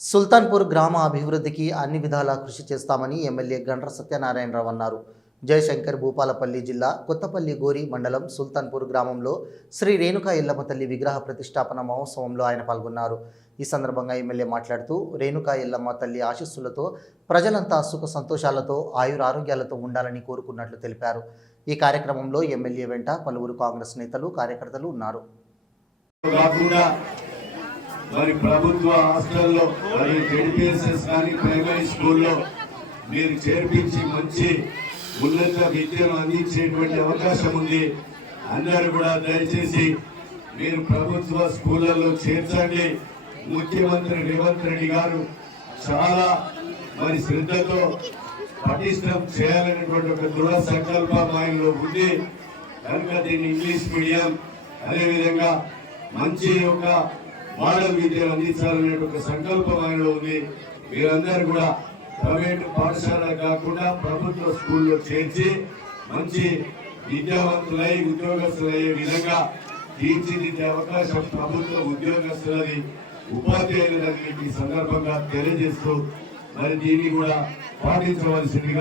సుల్తాన్పూర్ గ్రామ అభివృద్ధికి అన్ని విధాలా కృషి చేస్తామని ఎమ్మెల్యే గండ్ర సత్యనారాయణరావు అన్నారు. జయశంకర్ భూపాలపల్లి జిల్లా కొత్తపల్లి గోరి మండలం సుల్తాన్పూర్ గ్రామంలో శ్రీ రేణుకా ఎల్లమ్మ తల్లి విగ్రహ ప్రతిష్టాపన మహోత్సవంలో ఆయన పాల్గొన్నారు. ఈ సందర్భంగా ఎమ్మెల్యే మాట్లాడుతూ రేణుకా ఎల్లమ్మ తల్లి ఆశీస్సులతో ప్రజలంతా సుఖ సంతోషాలతో ఆయురారోగ్యాలతో ఉండాలని కోరుకున్నట్లు తెలిపారు. ఈ కార్యక్రమంలో ఎమ్మెల్యే వెంట పలువురు కాంగ్రెస్ నేతలు కార్యకర్తలు ఉన్నారు. మరి ప్రభుత్వ హాస్టల్లో మరి జెడ్పీఎస్ఎస్ కానీ ప్రైమరీ స్కూల్లో మీరు చేర్పించి మంచి ఉన్నత విద్యను అందించేటువంటి అవకాశం ఉంది. అందరూ కూడా దయచేసి మీరు ప్రభుత్వ స్కూళ్ళల్లో చేర్చండి. ముఖ్యమంత్రి రేవంత్ రెడ్డి గారు చాలా మరి శ్రద్ధతో పటిష్టం చేయాలనేటువంటి ఒక దృఢ సంకల్పం ఆయనలో ఉంది కనుక దీన్ని ఇంగ్లీష్ మీడియం అదేవిధంగా మంచి ఒక మోడల్ విద్యను అందించాలనే ఒక సంకల్పం ఆయనలో ఉంది. మీరందరూ కూడా ప్రైవేటు పాఠశాల కాకుండా ప్రభుత్వ స్కూల్లో చేర్చి మంచి విద్యావంతులై ఉద్యోగస్తులయ్యే విధంగా తీర్చిదిద్దే అవకాశం ప్రభుత్వ ఉద్యోగస్తులని ఉపాధ్యాయులని ఈ సందర్భంగా తెలియజేస్తూ మరి దీన్ని కూడా పాటించవలసిందిగా